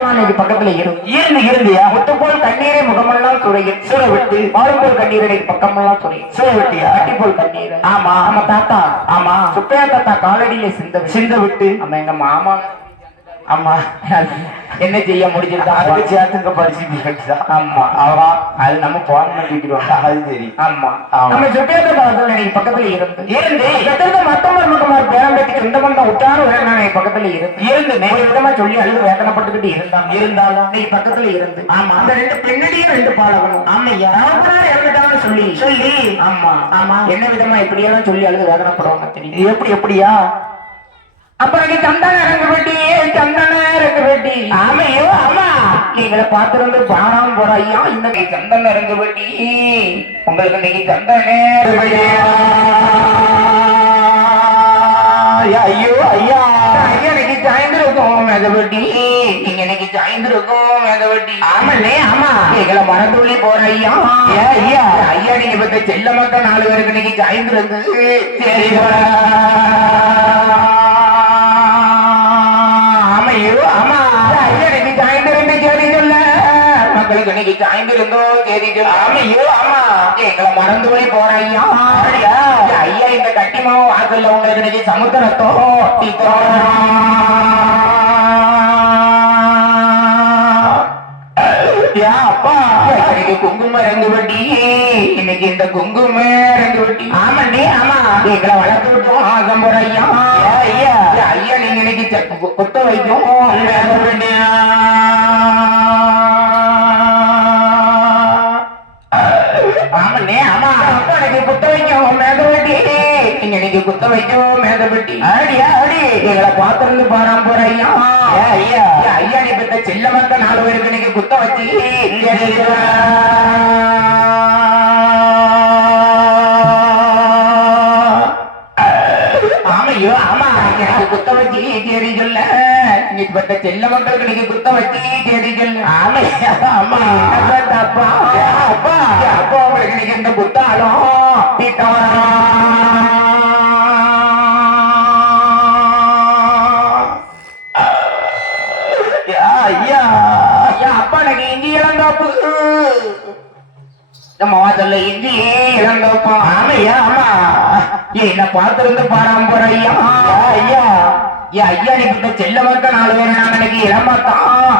பக்கத்துல இருந்து இருந்து இருந்தியா முத்துப்போல் கண்ணீரை முகமெல்லாம் துறையில் சூழ விட்டு மாறும்போல் கண்ணீரை பக்கமெல்லாம் துறையில் சூழ விட்டியா? அட்டிப்போல் கண்ணீர் ஆமா. நம்ம தாத்தா. ஆமா. சுப்பையா தாத்தா காலடியில சிந்த சிந்த விட்டு. நம்ம எங்க மாமா. ஆமா என்ன செய்ய முடிஞ்சிருந்தா அதுக்கு சேர்த்துங்க படிச்சுட்டு ஆமா. ஆமா. அது நம்ம போன் பண்ணிக்கிறோம் அது சரி. ஆமா. நம்ம பக்கத்துல இருந்து. இருந்து. கிட்டத்தட்ட மத்தவங்க முகமார் பேரம்பேத்துக்கு இந்த பந்தம் உற்றார உறவினர் பக்கத்துல இருந்து. இருந்து. ஒரு விதமா சொல்லி அழுது வேதனைப்பட்டுக்கிட்டு இருந்தாங்க இருந்தாலும். பக்கத்துல இருந்து. ஆமா. அந்த ரெண்டு பெண்ணடியும் ரெண்டு பாலகனும். ஆமையா. தகப்பனார் இறந்துட்டாங்கன்னு சொல்லி. சொல்லி. ஆமா. ஆமா. என்ன விதமா இப்படியெல்லாம் சொல்லி அழுது வேதனைப்படுவாங்க தெரியும்? எப்படி எப்படியா? அப்ப எனக்கு சந்தான இறங்கு இறங்கு வெட்டி ஆமையோ ஆமா எங்களை பார்த்திருந்து பாடாம போற. ஐயா இன்னைக்கு சந்தன இறங்கு வெட்டி உங்களுக்கு இன்னைக்கு சந்தான. ஐயோ ஐயா ஐயா. இன்னைக்கு சாய்ந்திருக்கும் மேதவட்டி நீங்க இன்னைக்கு சாய்ந்திருக்கும் மேதவட்டி ஆமண்ணே ஆமா. எங்களை மரத்துள்ளி போற ஐயா. ஐயா. ஐயா நீங்க பத்த செல்ல மக்கள் நாலு பேருக்கு இன்னைக்கு சாய்ந்திருக்கு சரி இன்னைக்கு சாய்ந்திருந்தோ சரி ஆமையோ ஆமா எங்களை மறந்து போய் ஐயா இந்த வாசல்ல உங்களுக்கு இன்னைக்கு சமுத்திரத்தோ அப்பா இன்னைக்கு குங்கும ரெண்டு வட்டி. இன்னைக்கு இந்த குங்கும ரெண்டு வட்டி. ஆமா. எங்களை வளர்த்து விட்டோம் ஆசம் ஐயா ஐயா. நீங்க இன்னைக்கு வைக்கும். ஆமண்ணே ஆமா அப்பா இன்னைக்கு குத்த வைக்கும் மேதவட்டி. நீங்க இன்னைக்கு குத்த வைக்கும் மேதவட்டி? அடியா அடி எங்களை பாத்திருந்து பாராம போற ஐயா. ஐயா. ஐயா நீ பெத்த செல்ல மக்கள் நாலு பேருக்கு இன்னைக்கு குத்த வச்சு. ஆமையோ ஆமா எனக்கு குத்த வச்சு தேடி சொல்ல செல்ல மக்களுக்கு குத்த வச்சு தேடி ஆமையா ஆமா. அப்பா அப்பா அப்பா உங்களுக்கு இந்த குத்தாலும் ஐயா ஐயா அப்பா எனக்கு இஞ்சி இளந்தாப்பு நம்ம வாசல்ல ஆமையா ஆமா. என்ன பார்த்திருந்து பாராம போற ஐயா ஐயா. ஏன் ஐயா நீ செல்ல மக்கள் நாலு பேர் நான் இன்னைக்கு இளமாத்தான்